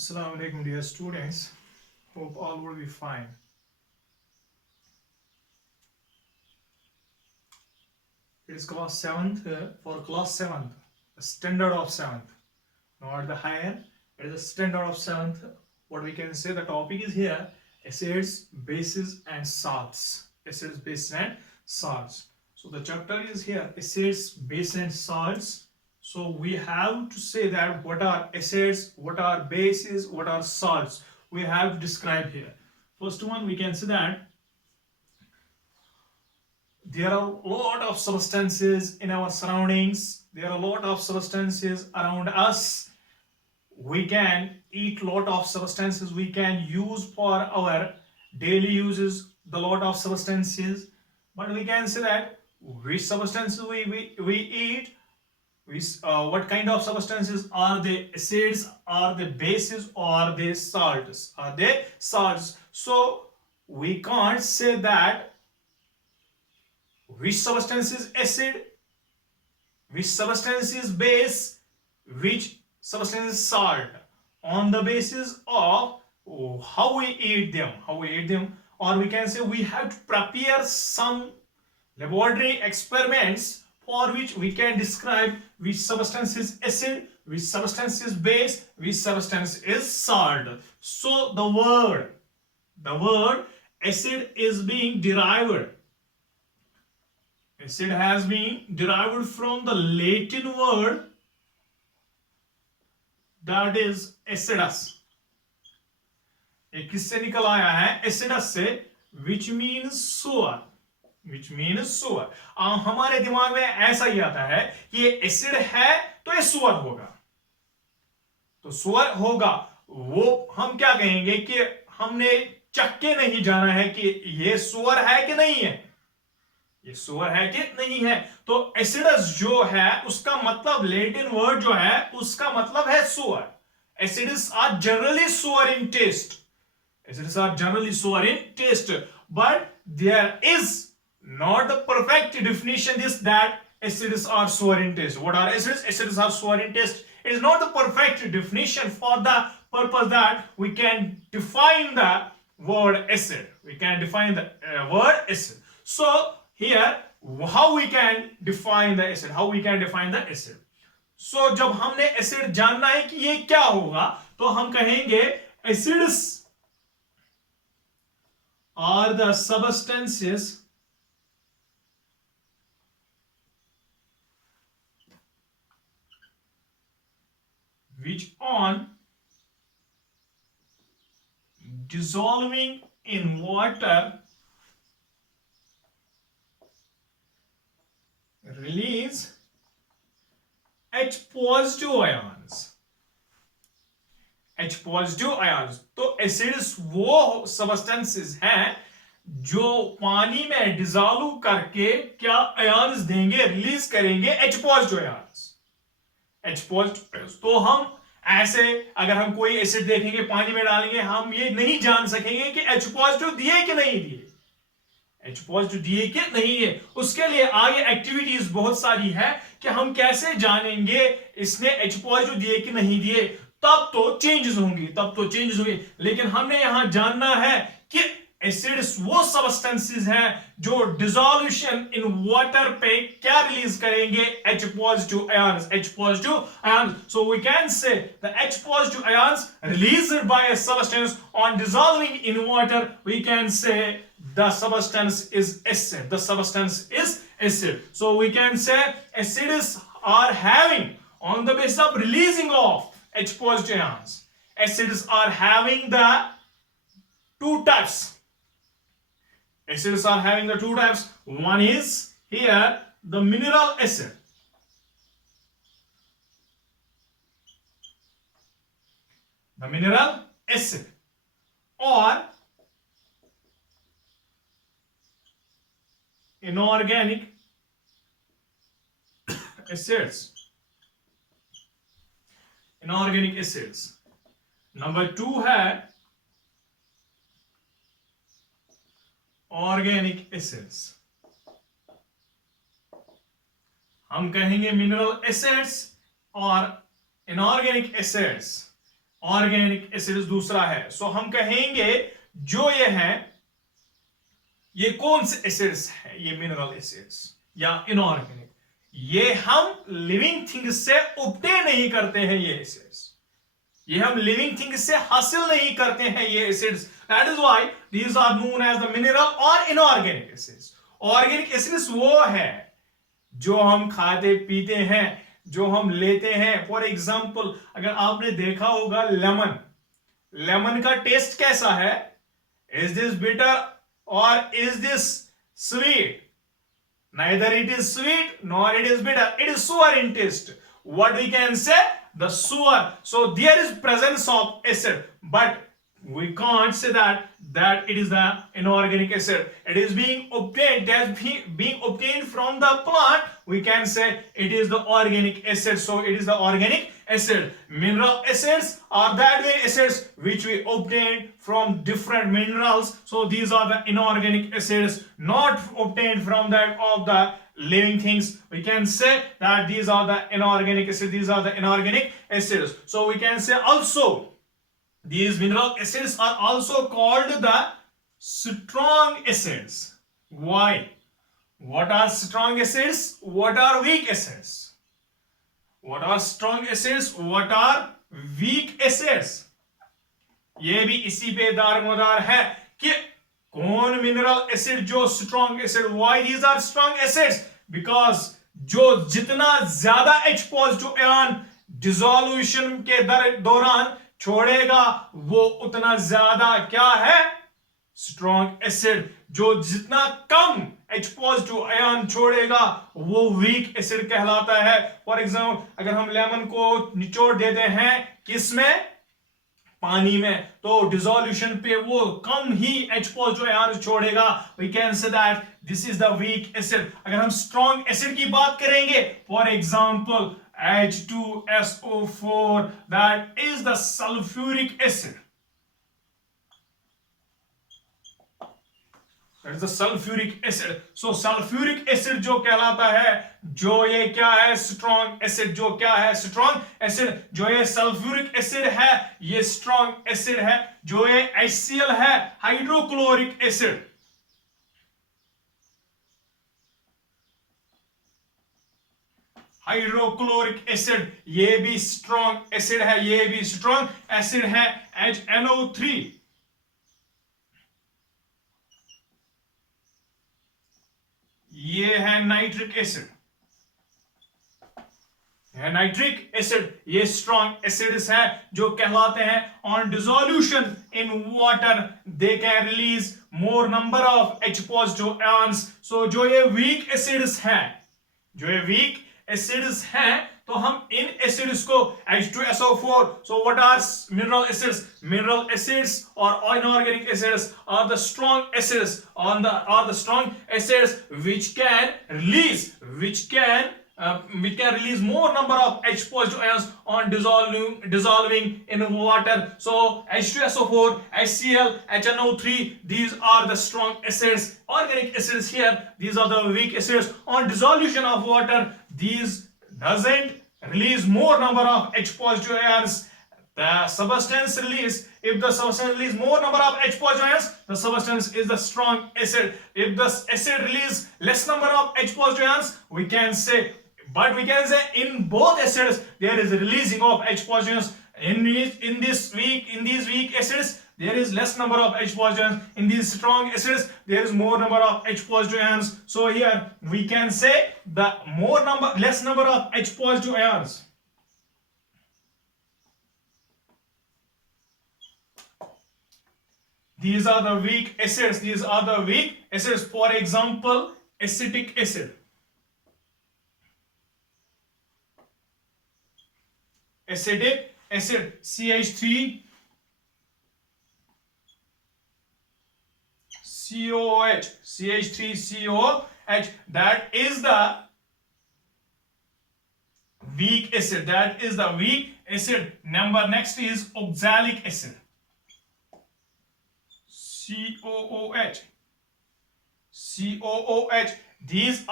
Assalamu alaikum dear students. Hope all will be fine. It is class 7th for class 7th, standard of 7th, not the higher. It is a standard of 7th. What we can say, the topic is here acids, bases and salts. Acids, bases and salts. So the chapter is here acids, bases and salts. So we have to say that what are acids, what are bases, what are salts. We have to describe here. First one, we can say that there are a lot of substances in our surroundings. There are a lot of substances around us. We can eat lot of substances. We can use for our daily uses the lot of substances. But we can say that which substances we eat, what kind of substances are they? Acids, are they bases, or are they salts? Are they salts? So we can't say that which substance is acid, which substance is base, which substance is salt, on the basis of how we eat them, or we can say we have to prepare some laboratory experiments for which we can describe which substance is acid, which substance is base, which substance is salt. So the word acid is being derived. Acid has been derived from the Latin word that is acidus. ये किससे निकल आया है? Acidus से, which means sour. Which means sour. हमारे दिमाग में ऐसा ही आता है कि ये एसिड है तो ये सुअर होगा, तो सुअर होगा. वो हम क्या कहेंगे कि हमने चख के नहीं जाना है कि ये सुअर है कि नहीं है, ये सुअर है कि नहीं है. तो एसिडस जो है उसका मतलब, लैटिन वर्ड जो है उसका मतलब है सुअर. एसिड्स आर जनरली सुअर इन test. Acids are generally sour in taste, but there is not the perfect definition is that acids are sour in taste. What are acids? Acids are sour in taste. It is not the perfect definition for the purpose that we can define the word acid. We can define the word acid. So here, how we can define the acid? How we can define the acid? So जब हमने acid जानना है कि ये क्या होगा, तो हम कहेंगे acids are the substances which on dissolving in water release H positive ions. H positive ions. तो एसिड्स वो सब्सटेंसेस हैं जो पानी में डिसॉल्व करके क्या आयंस देंगे, रिलीज करेंगे H positive ions. H positive. तो हम ऐसे अगर हम कोई एसिड देखेंगे पानी में डालेंगे, हम ये नहीं जान सकेंगे कि H पॉजिटिव दिए कि नहीं दिए, H पॉजिटिव दिए कि नहीं है. उसके लिए आगे एक्टिविटीज बहुत सारी है कि हम कैसे जानेंगे इसने H पॉजिटिव दिए कि नहीं दिए. तब तो चेंजेस होंगी. लेकिन हमने यहां जानना है कि एसिड्स वो सब्सटेंसेस हैं जो डिसॉल्यूशन इन वाटर पे क्या रिलीज करेंगे, H positive ions. So we can say the H positive ions released by a substance on dissolving in water, we can say the substance is acid. The substance is acid. So we can say acids are having, on the basis of releasing of H positive ions, acids are having the two types. Acids are having the two types. One is here the mineral acid. The mineral acid, or inorganic acids. Inorganic acids. Number 2 है organic acids. हम कहेंगे mineral acids और inorganic acids. Organic acids दूसरा है। सो हम कहेंगे जो ये है, ये कौन से एसिड्स है, ये मिनरल एसिड्स या इनऑर्गेनिक, ये हम लिविंग थिंग्स से ऑब्टेन नहीं करते हैं ये एसिड्स, ये हम लिविंग थिंग्स से हासिल नहीं करते हैं ये acids. That is why these are known as the mineral और इनऑर्गेनिक एसिड्स। ऑर्गेनिक एसिड्स वो है जो हम खाते पीते हैं, जो हम लेते हैं। फॉर एग्जाम्पल, अगर आपने देखा होगा लेमन, लेमन का टेस्ट कैसा है? इज दिस बिटर और is this sweet? Neither it is sweet nor it is bitter. It is sour in taste. What we can say? The sour. So there is presence of acid, but we can't say that it is the inorganic acid. It is being obtained. It has being obtained from the plant. We can say it is the organic acid. So it is the organic acid. Mineral acids are that very acids which we obtain from different minerals. So these are the inorganic acids, not obtained from that of the living things. We can say that these are the inorganic acids. These are the inorganic acids. So we can say also these mineral acids are also called the strong acids. Why? What are strong acids? What are weak acids? What are strong acids? What are weak acids? ये भी इसी पे दारमदार है कि कौन mineral acid जो strong acid. Why these are strong acids? Because जो जितना ज्यादा H पॉजिटिव आयन डिसोल्यूशन के दौरान छोड़ेगा वो उतना ज्यादा क्या है? Strong acid. जो जितना कम H पॉजिटिव आयन छोड़ेगा वो वीक एसिड कहलाता है। फॉर एग्जाम्पल, अगर हम लेमन को निचोड़ देते हैं किसमें? पानी में, तो डिसोल्यूशन पे वो कम ही H पॉजिटिव आयन छोड़ेगा। We can say that this is the weak acid. अगर हम स्ट्रॉन्ग एसिड की बात करेंगे, for example H2SO4, that is the sulfuric acid. That is the sulfuric acid. So sulfuric acid जो कहलाता है, जो ये क्या है? Strong acid. जो क्या है? Strong acid. जो ये सल्फ्यूरिक एसिड है ये स्ट्रॉन्ग एसिड है। जो ये HCl है, हाइड्रोक्लोरिक एसिड, हाइड्रोक्लोरिक एसिड, ये भी स्ट्रॉन्ग एसिड है, ये भी स्ट्रॉन्ग एसिड है। HNO3, ये है नाइट्रिक एसिड, है नाइट्रिक एसिड। ये स्ट्रॉन्ग एसिड्स है जो कहलाते हैं on dissolution in water they can release more number of H positive ions. So जो ये वीक एसिड्स हैं, जो ये वीक एसिड्स हैं, तो हम इन एसिड्स को H2SO4, so what are mineral acids? Mineral acids or inorganic acids are the strong acids are the strong acids which can release more number of H positive ions on dissolving in water. So H2SO4, HCl, HNO3, these are the strong acids. Organic acids here, these are the weak acids. On dissolution of water, these doesn't release more number of H positive ions. The substance release, if the substance release more number of H positive ions, the substance is the strong acid. If the acid release less number of H positive ions, we can say in both acids there is a releasing of H positive ions. In these weak acids there is less number of H positive ions. In these strong acids there is more number of H positive ions. So here we can say the less number of H positive ions. These are the weak acids. These are the weak acids. For example, acetic acid. Acetic acid, CH3 COOH, CH3COOH, that is the weak acid. That is the weak acid. Next is oxalic acid, COOH. These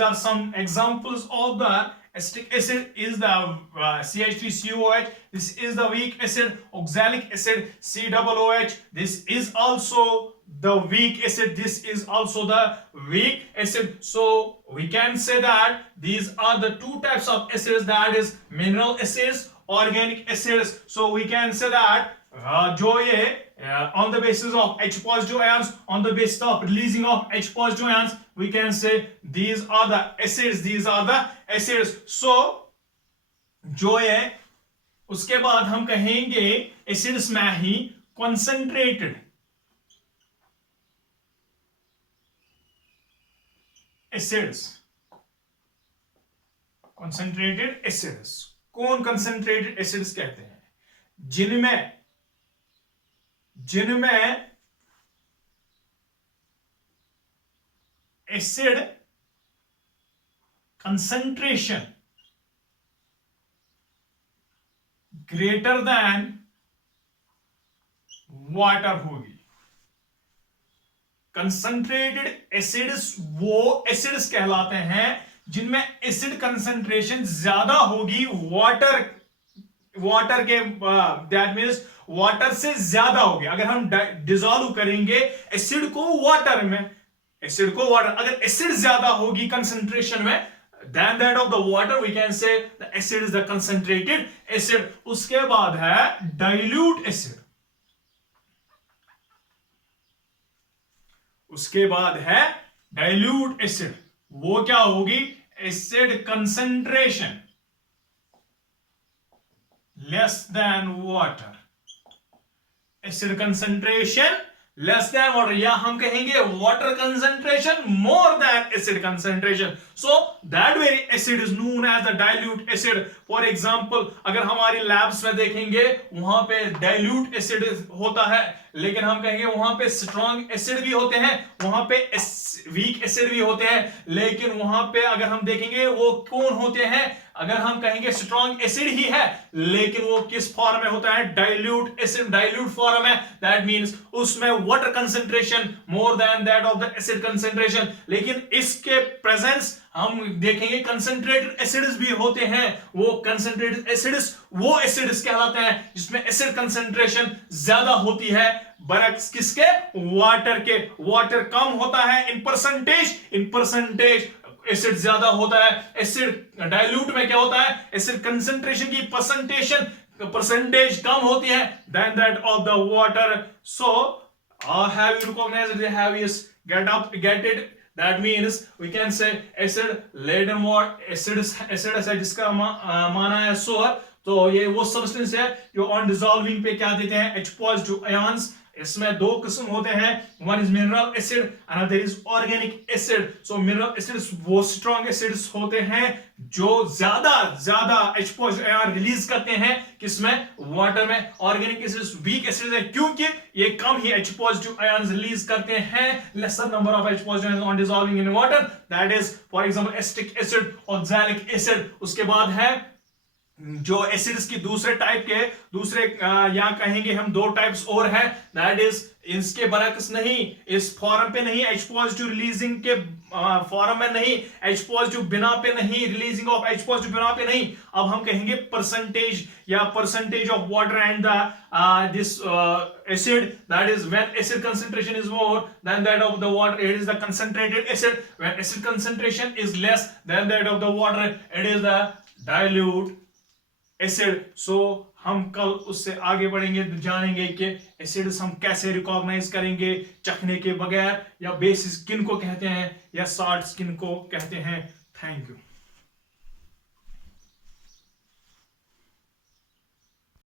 are some examples of the Acetic acid is the CH3COH. This is the weak acid. Oxalic acid, COOH. This is also the weak acid. This is also the weak acid. So we can say that these are the two types of acids, that is mineral acids, organic acids. So we can say that जो ये on the basis of H positive ions, on the basis of releasing of H positive ions, we can say these are the acids, these are the acids. So जो ये उसके बाद हम कहेंगे acids में ही concentrated acids, concentrated acids. कौन concentrated acids कहते हैं? जिनमें acid concentration greater than water होगी. कंसंट्रेटेड एसिड्स वो एसिड्स कहलाते हैं जिनमें एसिड कंसंट्रेशन ज्यादा होगी वाटर के, दैट मीन्स वाटर से ज्यादा होगी. अगर हम डिसॉल्व करेंगे एसिड को वाटर में, एसिड को वाटर, अगर एसिड ज्यादा होगी कंसंट्रेशन में than that of the water, we can say the acid is the concentrated acid. उसके बाद है dilute acid. उसके बाद है dilute acid. वो क्या होगी? acid concentration less than water. Acid concentration less than water, या हम कहेंगे water concentration more than acid concentration. So that very acid is known as the dilute acid. For example, अगर हमारी labs में देखेंगे वहां पे dilute acid होता है, लेकिन हम कहेंगे वहां पे strong acid भी होते हैं, वहां पे weak acid भी होते हैं, लेकिन वहां पे अगर हम देखेंगे वो कौन होते हैं? अगर हम कहेंगे स्ट्रॉन्ग एसिड ही है, लेकिन वो किस फॉर्म में होता है? डाइल्यूट एसिड, डाइल्यूट फॉर्म है. दैट मींस उसमें water concentration more than that of the acid concentration. लेकिन इसके प्रेजेंस हम देखेंगे कंसंट्रेटेड एसिड्स भी होते हैं. वो कंसंट्रेटेड एसिड्स वो एसिड्स कहलाते हैं जिसमें एसिड कंसंट्रेशन ज्यादा होती है बरक्स किसके? वाटर के. वाटर कम होता है इन परसेंटेज एसिड ज्यादा होता है. एसिड डाइल्यूट में क्या होता है? एसिड कंसंट्रेशन की परसेंटेज कम होती है then that of the water. So have you recognized the heaviest? Get it? That means we can say acid laden water, acid है जिसका माना है सोर. तो ये वो सब्सटेंस है जो ऑन डिसॉल्विंग पे क्या देते हैं? H positive ions. इसमें दो किस्म होते हैं, one is mineral acid, another is organic acid. So mineral acids वो स्ट्रॉन्ग एसिड्स होते हैं जो ज्यादा H पॉजिटिव आयन रिलीज करते हैं किसमें? वाटर में. ऑर्गेनिक एसिड्स वीक एसिड्स है क्योंकि ये कम ही H पॉजिटिव आयन रिलीज करते हैं, laser number of H positive ion on dissolving in water. That is for example acetic acid, oxalic acid. उसके बाद है जो एसिड्स की दूसरे या कहेंगे हम दो टाइप्स और है. दैट इज इसके बरक्स नहीं, इस फॉर्म पे नहीं, H पॉजिटिव रिलीजिंग के फॉर्म में नहीं, H पॉजिटिव बिना पे नहीं, रिलीजिंग ऑफ H पॉजिटिव बिना पे नहीं. अब हम कहेंगे percentage of water and this acid. That is when acid concentration is more than that of the water, it is the concentrated acid. When acid concentration is less than that of the water, it is the dilute acid. So हम कल उससे आगे बढ़ेंगे, जानेंगे कि acids हम कैसे recognise करेंगे चखने के बगैर, या बेसिस किन को कहते हैं, या साल्ट्स किन को कहते हैं. Thank you.